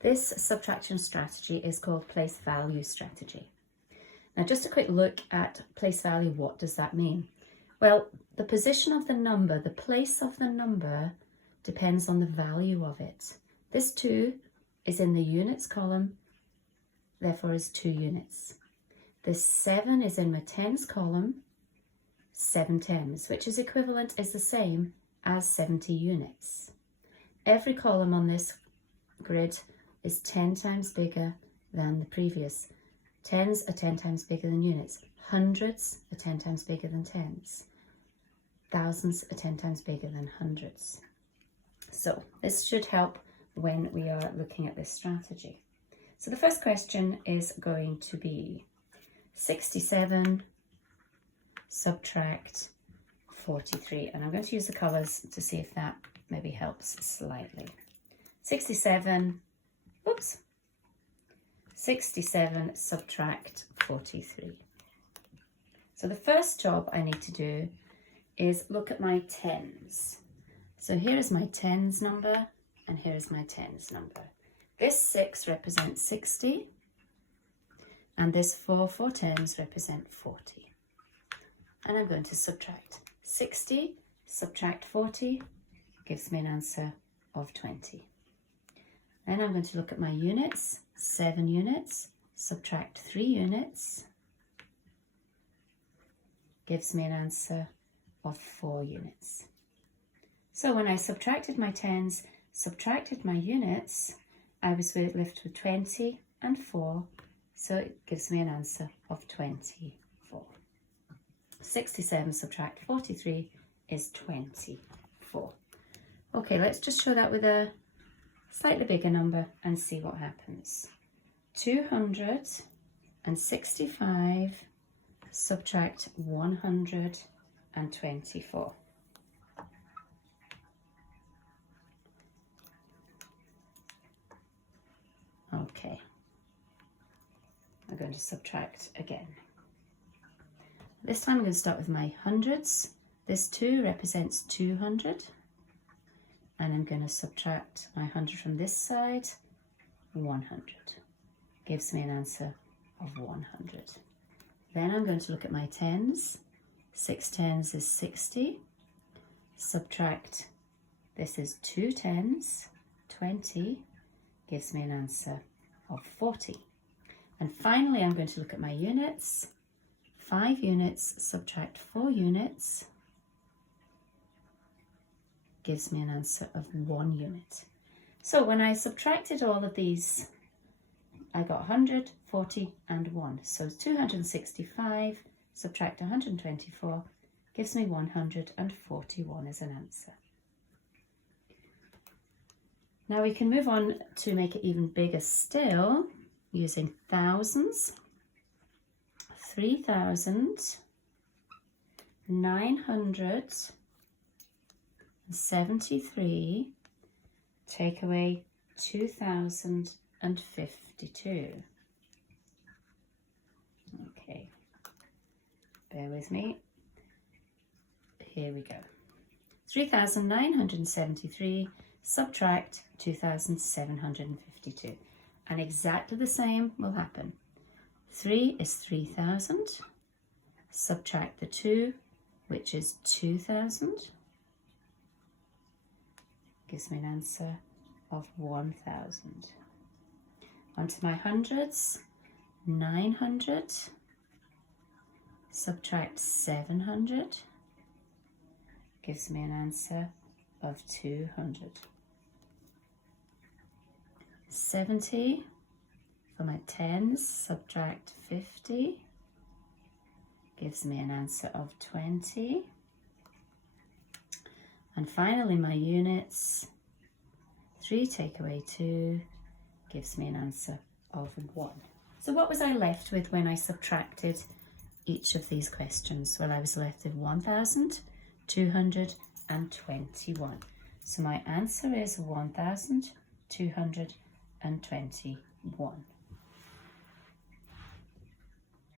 This subtraction strategy is called place value strategy. Now, just a quick look at place value. What does that mean? Well, the position of the number, the place of the number, depends on the value of it. This 2 is in the units column, therefore is 2 units. This 7 is in my tens column, 7 tens, which is equivalent, is the same as 70 units. Every column on this grid is 10 times bigger than the previous. Tens are 10 times bigger than units. Hundreds are 10 times bigger than tens. Thousands are 10 times bigger than hundreds. So this should help when we are looking at this strategy. So the first question is going to be 67 subtract 43. And I'm going to use the colours to see if that maybe helps slightly. 67 subtract 43. So the first job I need to do is look at my tens. So here is my tens number and here is my tens number. This 6 represents 60 and this 4 tens represent 40. And I'm going to subtract. 60 subtract 40 gives me an answer of 20. Then I'm going to look at my units. 7 units subtract 3 units gives me an answer of 4 units. So when I subtracted my tens, subtracted my units, I was left with 20 and 4, so it gives me an answer of 24. 67 subtract 43 is 24. Okay, let's just show that with a slightly bigger number and see what happens. 265 subtract 124. Okay, I'm going to subtract again. This time I'm going to start with my hundreds. This 2 represents 200. And I'm going to subtract my 100 from this side, 100. Gives me an answer of 100. Then I'm going to look at my tens. 6 tens is 60. Subtract, this is 2 tens, 20. Gives me an answer of 40. And finally, I'm going to look at my units. 5 units subtract 4 units gives me an answer of 1 unit. So when I subtracted all of these, I got 100, 40 and 1. So 265 subtract 124 gives me 141 as an answer. Now we can move on to make it even bigger still using thousands. 3,973 take away 2,052. Okay, bear with me. Here we go. 3,973 subtract 2,752. And exactly the same will happen. 3 is 3,000. Subtract the 2, which is 2,000. Gives me an answer of 1,000. Onto my hundreds. 900. Subtract 700. Gives me an answer of 200. 70 for my tens, subtract 50 gives me an answer of 20. And finally my units, 3 take away 2 gives me an answer of 1. So what was I left with when I subtracted each of these questions? Well, I was left with 1,221. So my answer is 1,221.